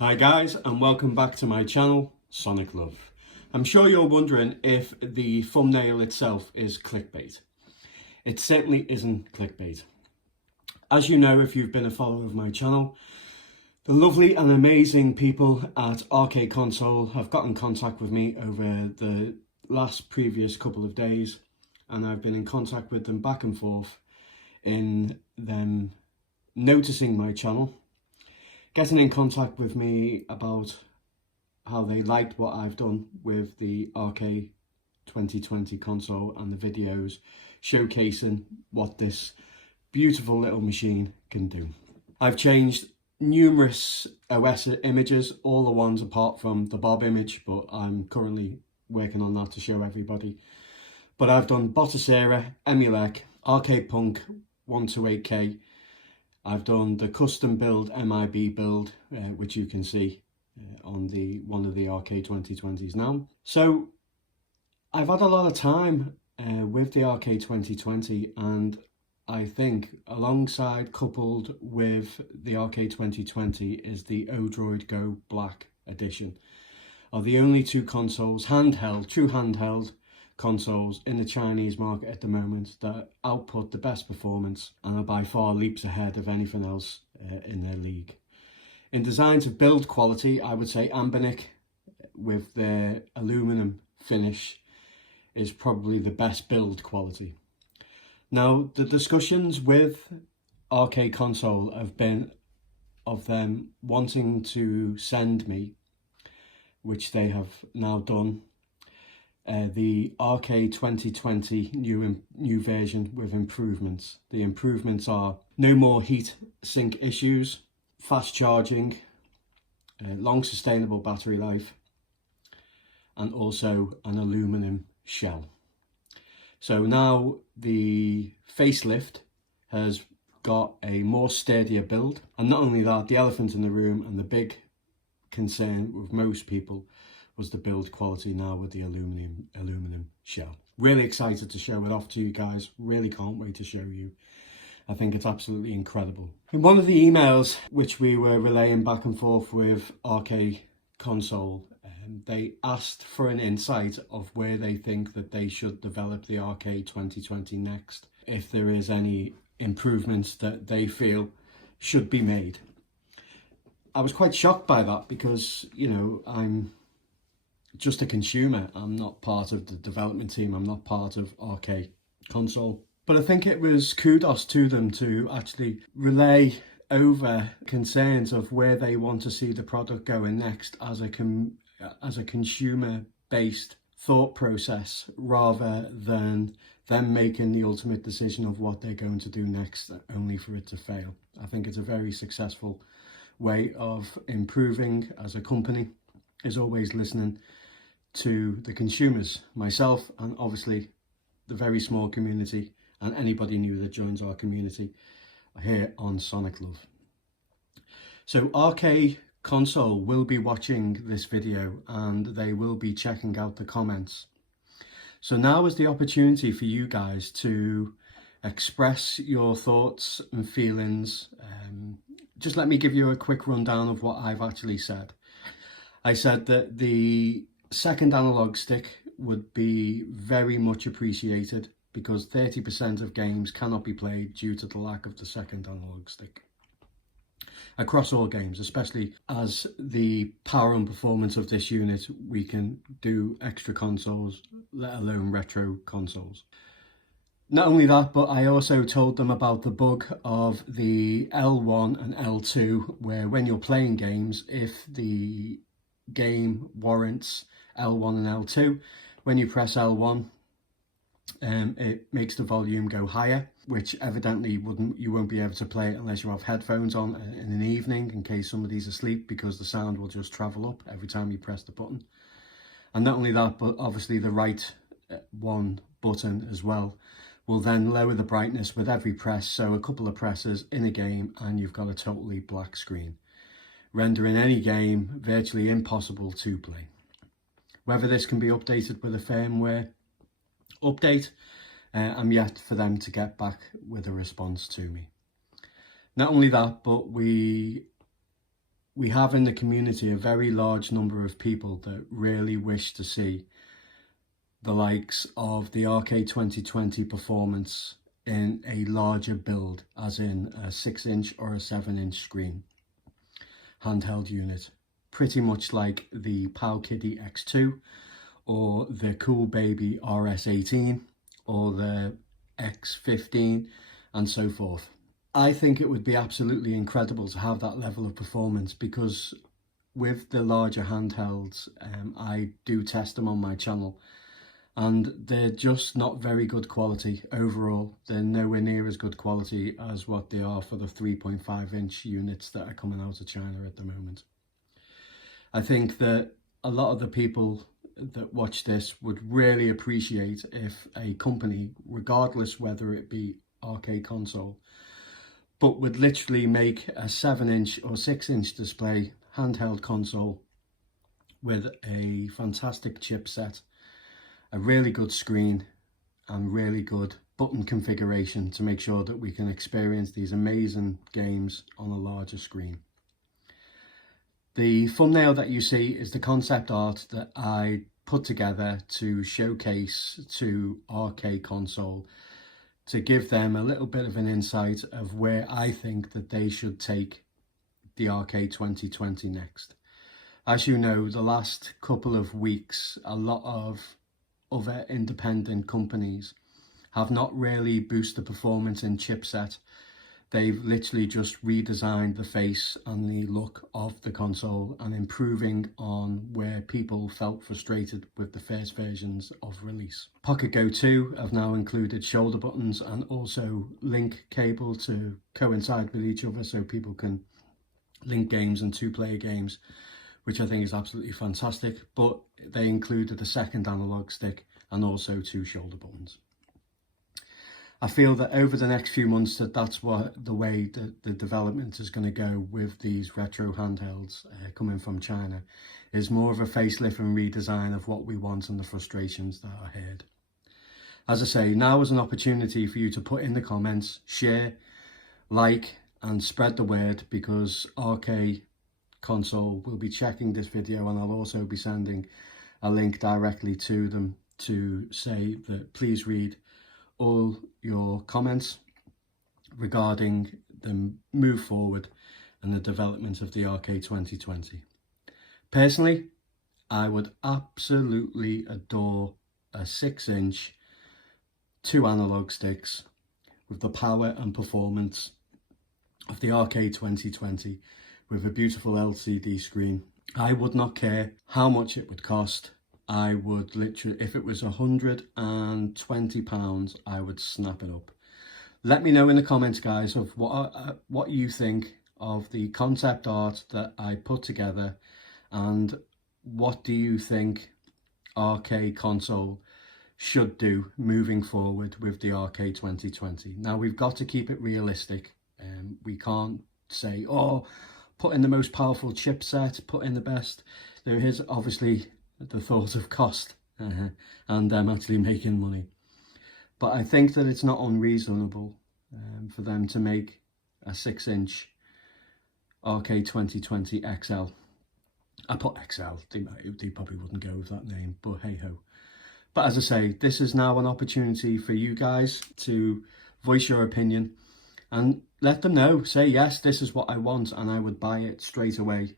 Hi guys, and welcome back to my channel, Sonic Love. I'm sure you're wondering if the thumbnail itself is clickbait. It certainly isn't clickbait. As you know, if you've been a follower of my channel, the lovely and amazing people at RKCONSOLE have got in contact with me over the previous couple of days, and I've been in contact with them back and forth in them noticing my channel, getting in contact with me about how they liked what I've done with the RK2020 console and the videos showcasing what this beautiful little machine can do. I've changed numerous OS images, all the ones apart from the Bob image, but I'm currently working on that to show everybody. But I've done Bottasera, Emulation, RK2020 I've done the custom build MIB build, which you can see on one of the RK2020s now. So I've had a lot of time with the RK2020, and I think alongside coupled with the RK2020 is the Odroid Go Black Edition. Are the only two consoles, true handheld consoles in the Chinese market at the moment that output the best performance and are by far leaps ahead of anything else in their league. In design to build quality, I would say Anbernic with their aluminium finish is probably the best build quality. Now, the discussions with RKCONSOLE have been of them wanting to send me, which they have now done, the RK2020 new version with improvements. The improvements are no more heat sink issues, fast charging, long sustainable battery life, and also an aluminium shell. So now the facelift has got a more sturdier build, and not only that, the elephant in the room and the big concern with most people was the build quality now with the aluminum shell. Really excited to show it off to you guys. Really can't wait to show you. I think it's absolutely incredible. In one of the emails which we were relaying back and forth with RKCONSOLE, they asked for an insight of where they think that they should develop the RK2020 next, if there is any improvements that they feel should be made. I was quite shocked by that because, you know, I'm just a consumer. I'm not part of the development team. I'm not part of RKCONSOLE. But I think it was kudos to them to actually relay over concerns of where they want to see the product going next as a consumer-based thought process, rather than them making the ultimate decision of what they're going to do next, only for it to fail. I think it's a very successful way of improving as a company, is always listening to the consumers, myself, and obviously the very small community and anybody new that joins our community here on Sonic Love. So RKCONSOLE will be watching this video and they will be checking out the comments. So now is the opportunity for you guys to express your thoughts and feelings. Just let me give you a quick rundown of what I've actually said. I said that the second analog stick would be very much appreciated because 30% of games cannot be played due to the lack of the second analog stick across all games, especially as the power and performance of this unit, we can do extra consoles, let alone retro consoles. Not only that, but I also told them about the bug of the L1 and L2, where when you're playing games, if the game warrants L1 and L2, when you press L1, it makes the volume go higher, which evidently you won't be able to play it unless you have headphones on in an evening in case somebody's asleep, because the sound will just travel up every time you press the button. And not only that, but obviously the right one button as well will then lower the brightness with every press, so a couple of presses in a game and you've got a totally black screen, rendering any game virtually impossible to play. Whether this can be updated with a firmware update, I'm yet for them to get back with a response to me. Not only that, but we we have in the community a very large number of people that really wish to see the likes of the RK2020 performance in a larger build, as in a 6-inch or a 7-inch screen handheld unit, pretty much like the Powkiddy X2 or the Cool Baby RS18 or the X15 and so forth. I think it would be absolutely incredible to have that level of performance, because with the larger handhelds, I do test them on my channel, and they're just not very good quality overall. They're nowhere near as good quality as what they are for the 3.5-inch units that are coming out of China at the moment. I think that a lot of the people that watch this would really appreciate if a company, regardless whether it be RKCONSOLE, but would literally make a 7-inch or 6-inch display handheld console with a fantastic chipset, a really good screen and really good button configuration to make sure that we can experience these amazing games on a larger screen. The thumbnail that you see is the concept art that I put together to showcase to RKCONSOLE, to give them a little bit of an insight of where I think that they should take the RK2020 next. As you know, the last couple of weeks, a lot of other independent companies have not really boosted performance in chipset. They've literally just redesigned the face and the look of the console and improving on where people felt frustrated with the first versions of release. Pocket Go 2 have now included shoulder buttons and also link cable to coincide with each other, so people can link games and two-player games, which I think is absolutely fantastic. But they included a second analog stick and also 2 shoulder buttons. I feel that over the next few months that's what the way that the development is going to go with these retro handhelds coming from China, is more of a facelift and redesign of what we want and the frustrations that are heard. As I say, now is an opportunity for you to put in the comments, share, like and spread the word, because RKCONSOLE will be checking this video, and I'll also be sending a link directly to them to say that please read all your comments regarding the move forward and the development of the RK2020. Personally, I would absolutely adore a 6-inch, 2 analog sticks with the power and performance of the RK2020 with a beautiful LCD screen. I would not care how much it would cost. I would literally, if it was £120, I would snap it up. Let me know in the comments, guys, of what you think of the concept art that I put together, and what do you think RKCONSOLE should do moving forward with the RK2020. Now, we've got to keep it realistic. We can't say, oh, put in the most powerful chipset, put in the best. There is obviously the thought of cost and them actually making money. But I think that it's not unreasonable for them to make a 6-inch RK2020 XL. I put XL, they probably wouldn't go with that name, but hey ho. But as I say, this is now an opportunity for you guys to voice your opinion and let them know. Say, yes, this is what I want, and I would buy it straight away.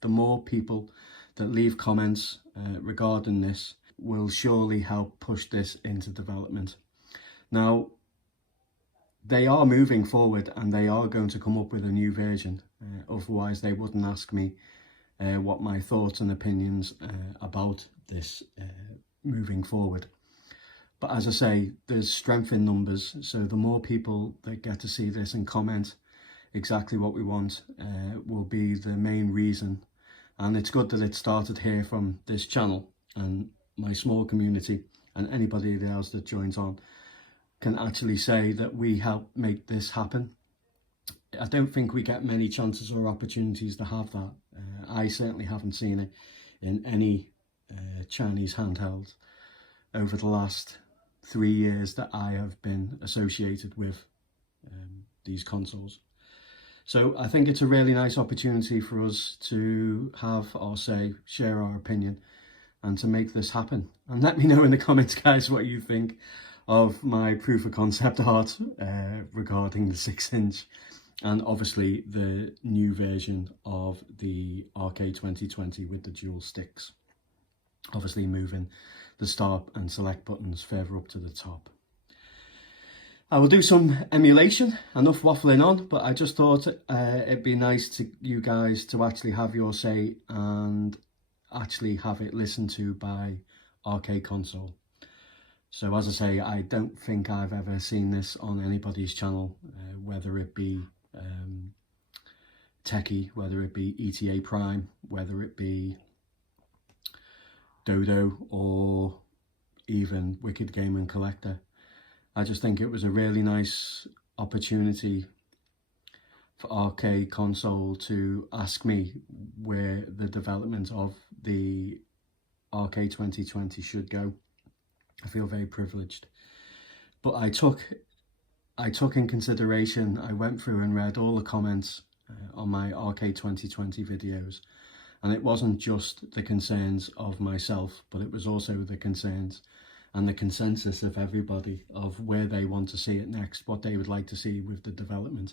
The more people that leave comments regarding this will surely help push this into development. Now, they are moving forward and they are going to come up with a new version. Otherwise, they wouldn't ask me what my thoughts and opinions about this moving forward. But as I say, there's strength in numbers, so the more people that get to see this and comment exactly what we want will be the main reason. And it's good that it started here from this channel and my small community, and anybody else that joins on can actually say that we helped make this happen. I don't think we get many chances or opportunities to have that. I certainly haven't seen it in any Chinese handheld over the last 3 years that I have been associated with these consoles. So I think it's a really nice opportunity for us to have our say, share our opinion, and to make this happen. And let me know in the comments, guys, what you think of my proof of concept art regarding the 6-inch and obviously the new version of the RK2020 with the dual sticks. Obviously moving the start and select buttons further up to the top. I will do some emulation, enough waffling on, but I just thought it'd be nice to you guys to actually have your say and actually have it listened to by RKCONSOLE. So as I say, I don't think I've ever seen this on anybody's channel, whether it be Techie, whether it be ETA Prime, whether it be Dodo, or even Wicked Gaming Collector. I just think it was a really nice opportunity for RKCONSOLE to ask me where the development of the RK2020 should go. I feel very privileged. But I took in consideration, I went through and read all the comments on my RK2020 videos, and it wasn't just the concerns of myself, but it was also the concerns and the consensus of everybody of where they want to see it next, what they would like to see with the development,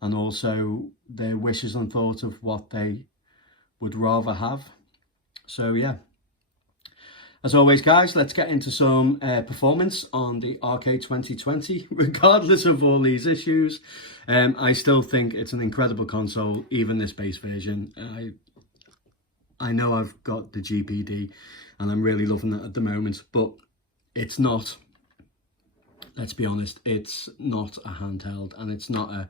and also their wishes and thoughts of what they would rather have. So yeah, as always, guys, let's get into some performance on the RK2020. Regardless of all these issues, I still think it's an incredible console, even this base version. I know I've got the GPD and I'm really loving that at the moment, but it's not, let's be honest, it's not a handheld, and it's not a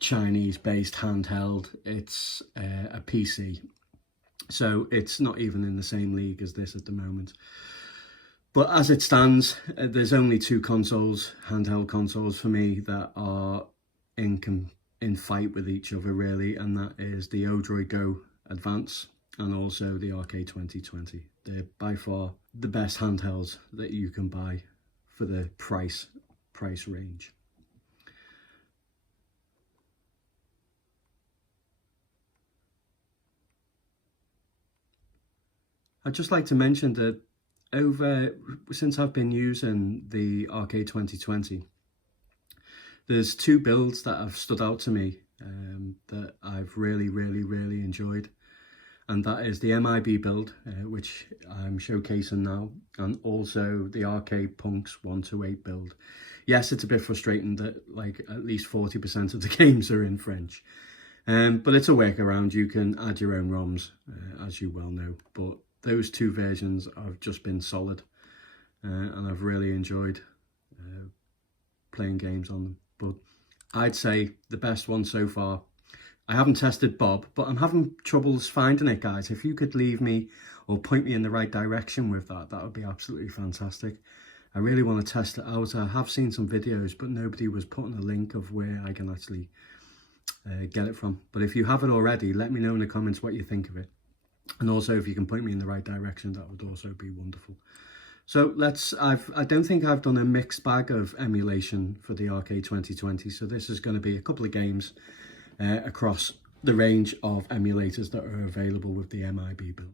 Chinese based handheld. It's a PC. So it's not even in the same league as this at the moment. But as it stands, there's only two consoles, handheld consoles for me, that are in fight with each other really, and that is the Odroid Go Advance and also the RK2020. They're by far the best handhelds that you can buy for the price range. I'd just like to mention that since I've been using the RK2020, there's two builds that have stood out to me that I've really enjoyed, and that is the MIB build, which I'm showcasing now, and also the RK Punks 128 build. Yes, it's a bit frustrating that like at least 40% of the games are in French, but it's a workaround. You can add your own ROMs, as you well know, but those two versions have just been solid, and I've really enjoyed playing games on them. But I'd say the best one so far, I haven't tested Bob, but I'm having troubles finding it, guys. If you could leave me or point me in the right direction with that, that would be absolutely fantastic. I really want to test it out. I have seen some videos, but nobody was putting a link of where I can actually get it from. But if you have it already, let me know in the comments what you think of it. And also, if you can point me in the right direction, that would also be wonderful. So I don't think I've done a mixed bag of emulation for the RK2020. So this is going to be a couple of games across the range of emulators that are available with the MIB build.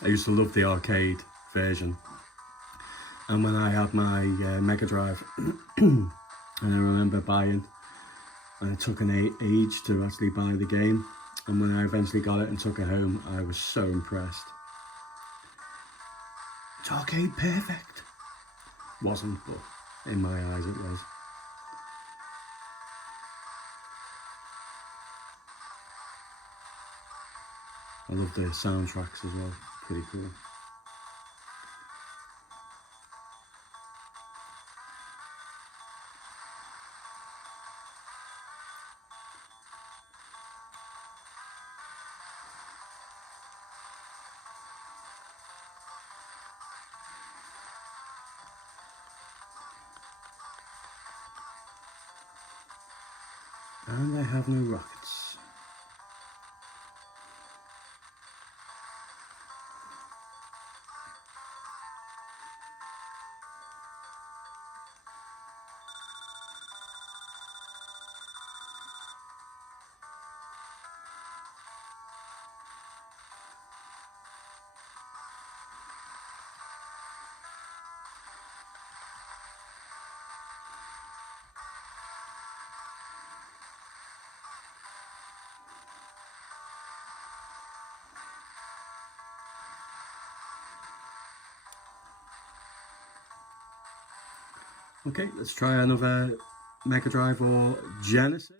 I used to love the arcade version, and when I had my Mega Drive, and I remember buying, and it took an age to actually buy the game, and when I eventually got it and took it home, I was so impressed. It's arcade perfect. Wasn't, but in my eyes it was. I love the soundtracks as well, pretty cool. And I have no rockets. Okay, let's try another Mega Drive or Genesis.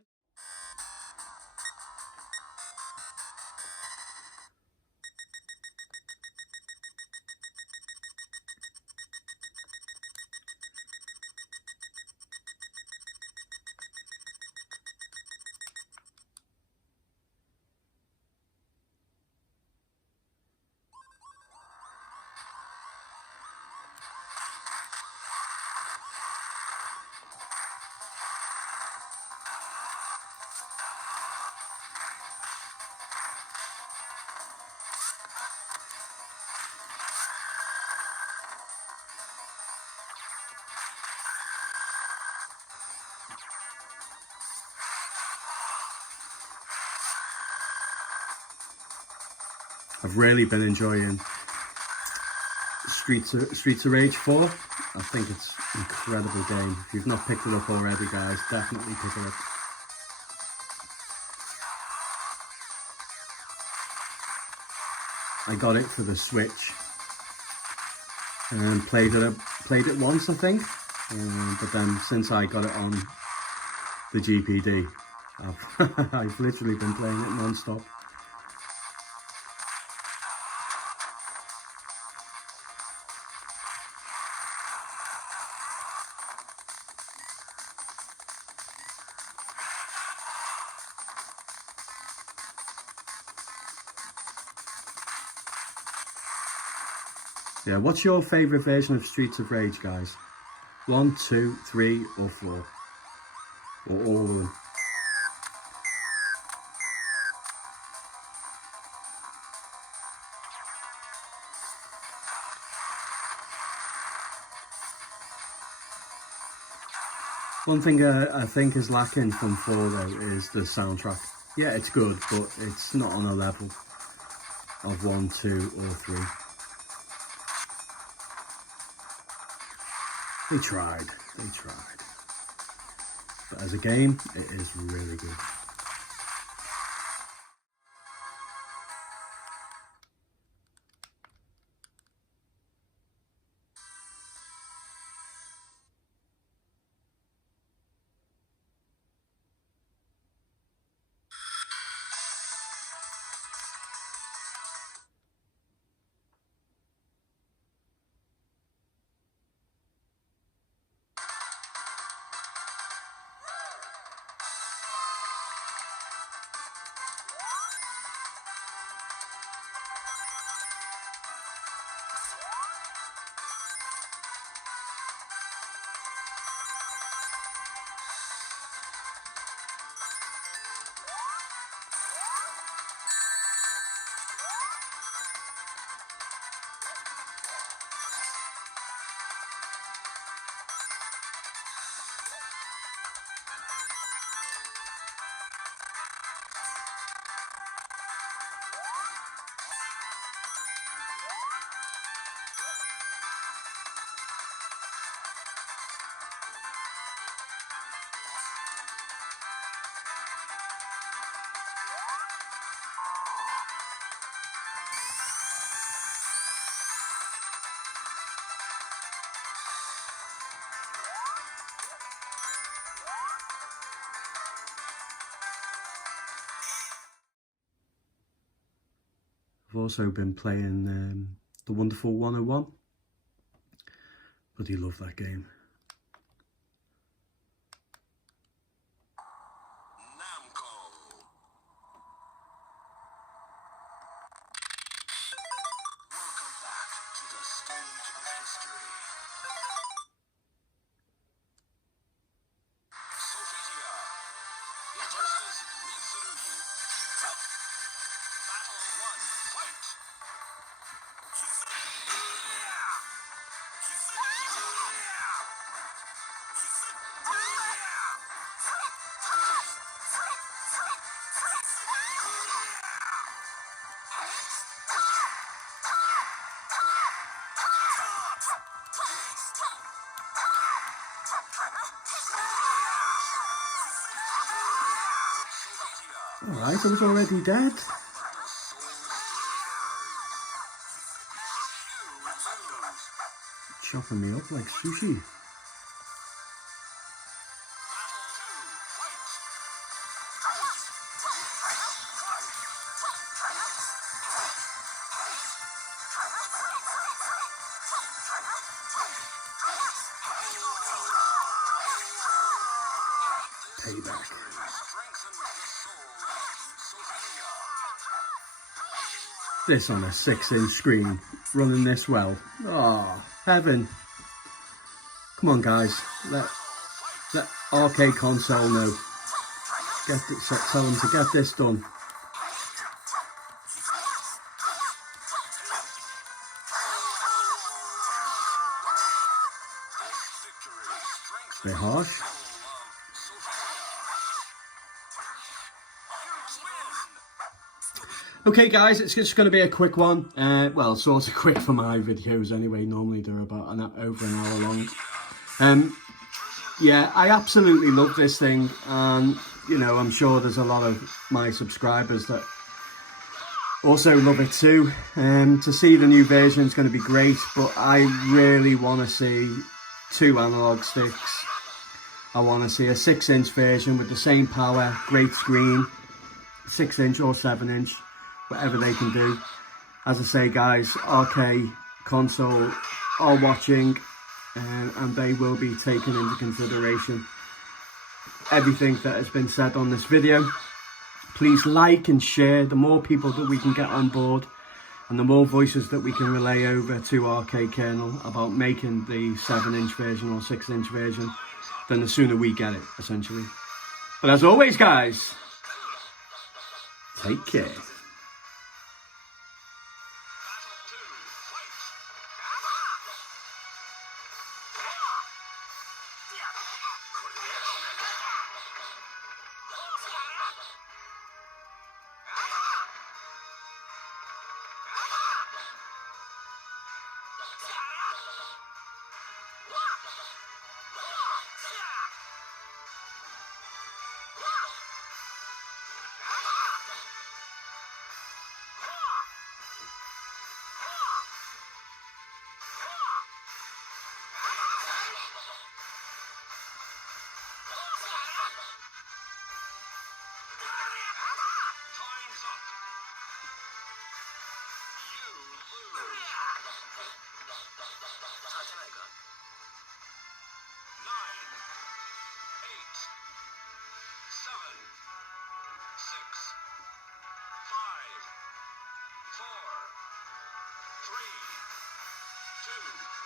I've really been enjoying Streets of Rage 4. I think it's an incredible game. If you've not picked it up already, guys, definitely pick it up. I got it for the Switch and played it once, I think, but then since I got it on the GPD, I've literally been playing it non-stop. Yeah, what's your favourite version of Streets of Rage, guys? 1, 2, 3 or 4? Or all of them? One thing I think is lacking from 4 though is the soundtrack. Yeah, it's good, but it's not on a level of 1, 2 or 3. They tried. But as a game, it is really good. I've also been playing The Wonderful 101. Bloody love that game. Alright, I was already dead. Chopping me up like sushi. Payback. This on a 6-inch screen, running this well. Oh, heaven. Come on guys, let RKCONSOLE know. Tell them to get this done. Bit harsh. Okay guys, it's just going to be a quick one. Well, sort of quick for my videos anyway. Normally they're about over an hour long. Yeah, I absolutely love this thing, and you know, I'm sure there's a lot of my subscribers that also love it too. To see the new version is going to be great, but I really want to see 2 analog sticks. I want to see a 6-inch version with the same power, great screen, 6-inch or 7-inch, whatever they can do. As I say guys, RKCONSOLE are watching, and they will be taking into consideration everything that has been said on this video. Please like and share. The more people that we can get on board, and the more voices that we can relay over to RK Kernel about making the 7-inch version or 6-inch version, then the sooner we get it, essentially. But as always guys, take care. Four, three, two,